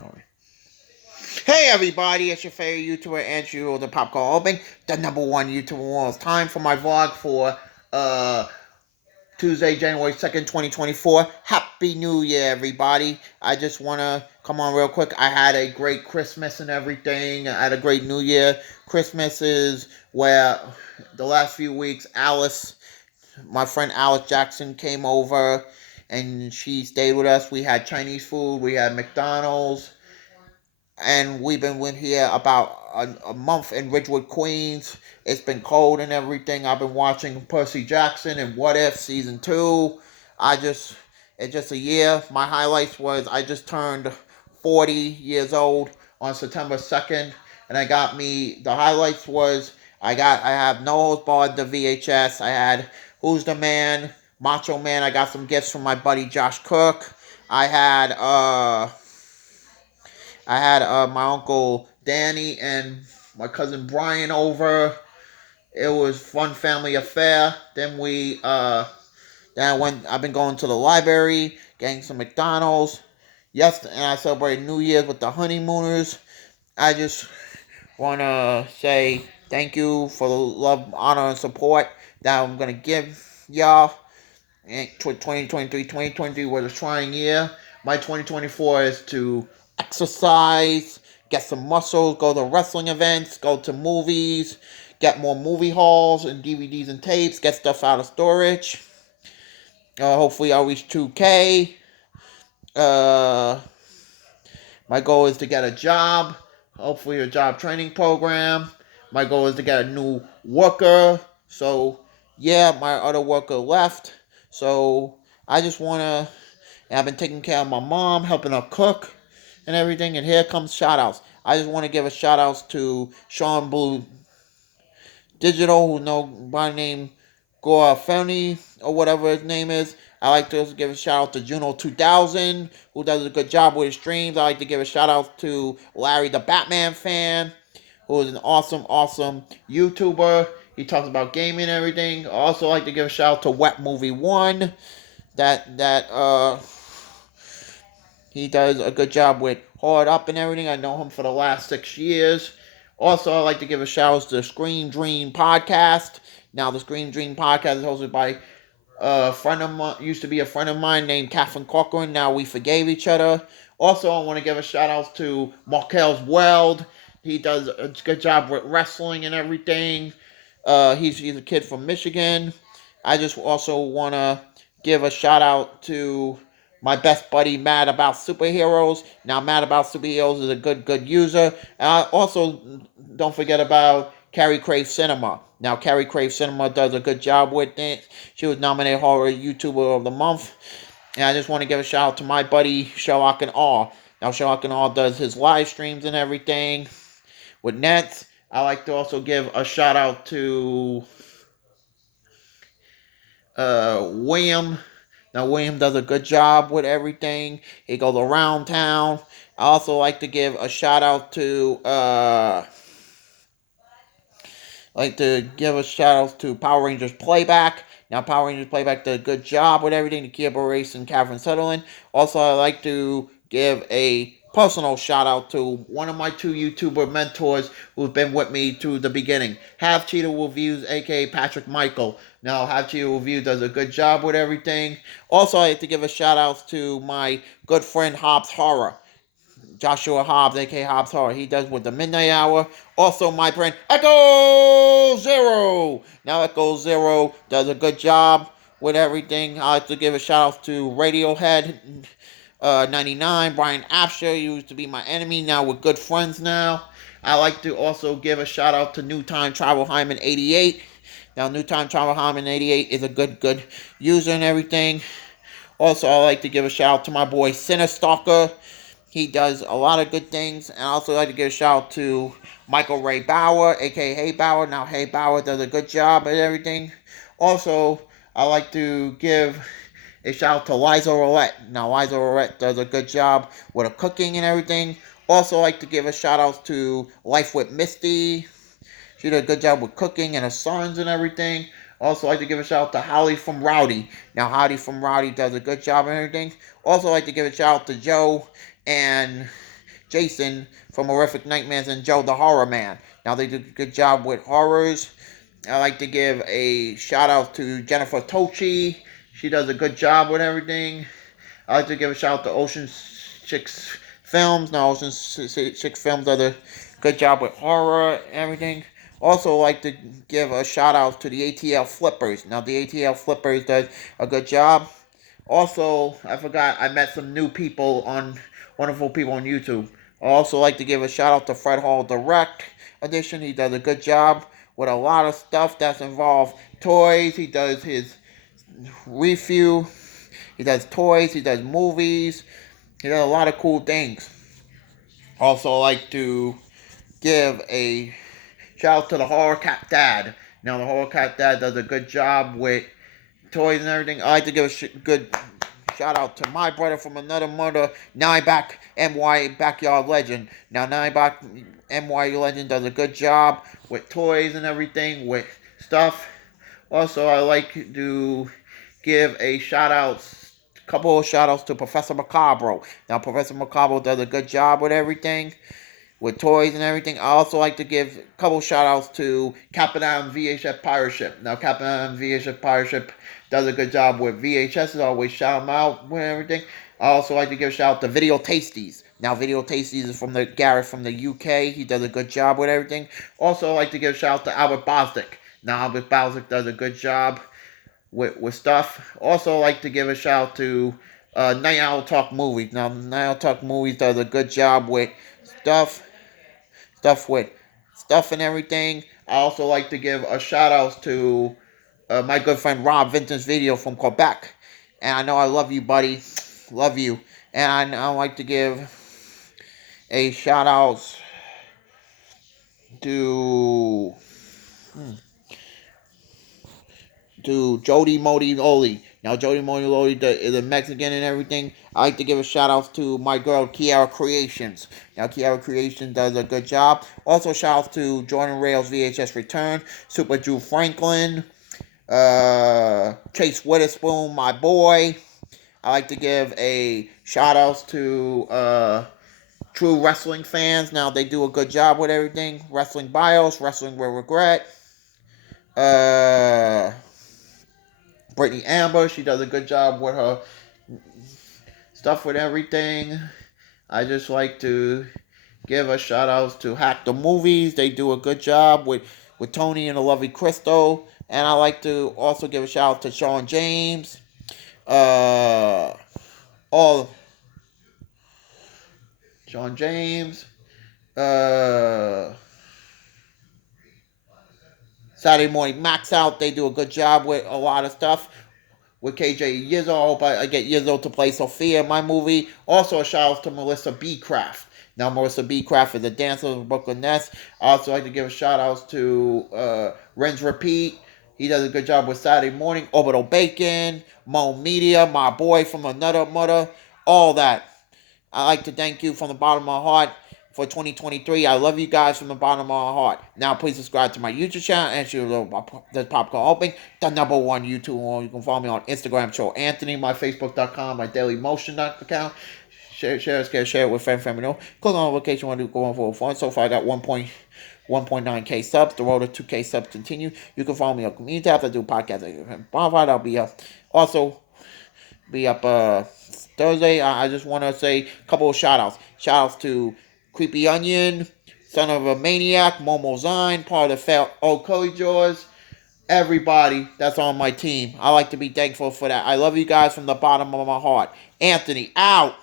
Sorry. Hey everybody, it's your favorite YouTuber, Andrew, the Popcorn Open, the number one YouTuber world. It's time for my vlog for Tuesday, January 2nd, 2024. Happy New Year, everybody. I just want to come on real quick. I had a great Christmas and everything. I had a great New Year. Christmas is where the last few weeks, my friend Alice Jackson came over and she stayed with us. We had Chinese food, we had McDonald's, and we've been with here about a month in Ridgewood, Queens. It's been cold and everything. I've been watching Percy Jackson and What If season 2. It's just a year. My highlights was I just turned 40 years old on September 2nd, and the highlights was I have No Holds Barred, the VHS. I had Who's the Man, Macho Man. I got some gifts from my buddy Josh Cook. I had my uncle Danny and my cousin Brian over. It was fun family affair. I've been going to the library, getting some McDonald's. Yes, and I celebrated New Year's with the honeymooners. I just want to say thank you for the love, honor, and support that I'm going to give y'all. 2023 was a trying year. My 2024 is to exercise, get some muscles, go to wrestling events, go to movies, get more movie hauls and DVDs and tapes, get stuff out of storage. Hopefully I'll reach 2K. Uh, my goal is to get a job, hopefully a job training program. My goal is to get a new worker. So, yeah, my other worker left. So, I just want to. I've been taking care of my mom, helping her cook and everything. And here comes shout outs. I just want to give a shout outs to Sean Blue Digital, who know by name Goa Feni or whatever his name is. I like to also give a shout out to Juno 2000, who does a good job with his streams. I like to give a shout out to Larry the Batman fan, who is an awesome YouTuber. He talks about gaming and everything. I also like to give a shout out to Wet Movie One. That he does a good job with Hard Up and everything. I know him for the last 6 years. Also, I'd like to give a shout out to the Screen Dream podcast. Now, the Screen Dream podcast is hosted by a friend of mine, used to be a friend of mine named Catherine Corcoran. Now we forgave each other. Also, I want to give a shout out to Markel's Weld. He does a good job with wrestling and everything. He's a kid from Michigan. I just also want to give a shout out to my best buddy Mad About Superheroes. Now, Mad About Superheroes is a good user. Also, don't forget about Carrie Crave Cinema. Now, Carrie Crave Cinema does a good job with it. She was nominated Horror YouTuber of the Month. And I just want to give a shout out to my buddy Sherlock and All. Now, Sherlock and All does his live streams and everything with Nets. I like to also give a shout out to William. Now, William does a good job with everything. He goes around town. I also like to give a shout out to Power Rangers Playback. Now, Power Rangers Playback did a good job with everything. Kiba Race and Catherine Sutherland. Also, I like to give a personal shout out to one of my two YouTuber mentors who's been with me to the beginning. Have Cheetah Reviews, aka Patrick Michael. Now, Have Cheetah Reviews does a good job with everything. Also, I like to give a shout out to my good friend Hobbs Horror. Joshua Hobbs, aka Hobbs Horror. He does with the Midnight Hour. Also, my friend Echo Zero. Now, Echo Zero does a good job with everything. I like to give a shout out to Radiohead 99. Brian Apsher used to be my enemy. Now we're good friends now. I like to also give a shout out to New Time Travel Hyman 88. Now, New Time Travel Hyman 88 is a good user and everything. Also, I like to give a shout out to my boy Cinestalker. He does a lot of good things. And I also like to give a shout out to Michael Ray Bauer, aka Hey Bauer. Now, Hey Bauer does a good job at everything. Also, I like to give a shout out to Liza Roulette. Now, Liza Roulette does a good job with the cooking and everything. Also, like to give a shout out to Life with Misty. She did a good job with cooking and her sons and everything. Also, like to give a shout out to Holly from Rowdy. Now, Holly from Rowdy does a good job and everything. Also, like to give a shout out to Joe and Jason from Horrific Nightmares and Joe the Horror Man. Now they do a good job with horrors. I like to give a shout out to Jennifer Tochi. She does a good job with everything. I like to give a shout out to Ocean Six Films. Now Ocean Six Films does a good job with horror and everything. Also like to give a shout out to the ATL Flippers. Now the ATL Flippers does a good job. Also, I forgot I met some new people on wonderful people on YouTube. I also like to give a shout out to Fred Hall Direct Edition. He does a good job with a lot of stuff that's involved toys. He does his review. He does toys. He does movies. He does a lot of cool things. Also, like to give a shout out to the Horror Cat Dad. Now, the Horror Cat Dad does a good job with toys and everything. I like to give a good shout out to my brother from another mother, Nineback MY Backyard Legend. Now, Nineback MY Legend does a good job with toys and everything, with stuff. Also, I like to give a couple of shout outs to Professor Macabro. Now, Professor Macabro does a good job with everything, with toys and everything. I also like to give a couple shout outs to Captain Adam VHS Pirate Ship. Now, Captain Adam VHS Pirate Ship does a good job with VHS. I always shout them out with everything. I also like to give a shout out to Video Tasties. Now, Video Tasties is from the Garrett from the UK. He does a good job with everything. Also, I like to give a shout out to Albert Bostic. Now, Albert Bostic does a good job with stuff. Also, like to give a shout out to Night Owl Talk Movies. Now, Night Owl Talk Movies does a good job with stuff with stuff and everything. I also like to give a shout out to my good friend Rob Vinton's Video from Quebec. And I know I love you, buddy. Love you. And I like to give a shout out to Jody Modi Oli. Now, Jody Modi Oli is a Mexican and everything. I like to give a shout out to my girl, Kiara Creations. Now, Kiara Creations does a good job. Also, shout out to Jordan Rails VHS Return, Super Drew Franklin, Chase Witherspoon, my boy. I like to give a shout out to True Wrestling Fans. Now, they do a good job with everything. Wrestling Bios, Wrestling with Regret. Brittany Amber, she does a good job with her stuff with everything. I just like to give a shout out to Hack the Movies. They do a good job with Tony and the Lovely Crystal. And I like to also give a shout out to Sean James. All Sean James. Saturday Morning Max Out. They do a good job with a lot of stuff. With KJ Yizzo. I hope I get Yizzo to play Sophia in my movie. Also, a shout out to Melissa B. Craft. Now, Melissa B. Craft is a dancer of Brooklyn Nest. I also like to give a shout out to Renz Repeat. He does a good job with Saturday Morning. Orbital Bacon. Mo Media. My boy from another mother. All that. I like to thank you from the bottom of my heart for 2023. I love you guys from the bottom of my heart. Now, please subscribe to my YouTube channel and share the Popcorn Open, the #1 YouTube. You can follow me on Instagram, Show Anthony, my Facebook.com, my Daily Motion account. Share it with friend, family. Click on notification when you go on for fun. So far, I got 1.9K subs. The road to 2K subs continue. You can follow me on community tabs. I do podcasts. I'll be up. Also, be up Thursday. I just want to say a couple of shout outs. Shout outs to Creepy Onion, Son of a Maniac, Momo Zine, part of the Fat Old Curly Jaws. Everybody that's on my team. I like to be thankful for that. I love you guys from the bottom of my heart. Anthony, out.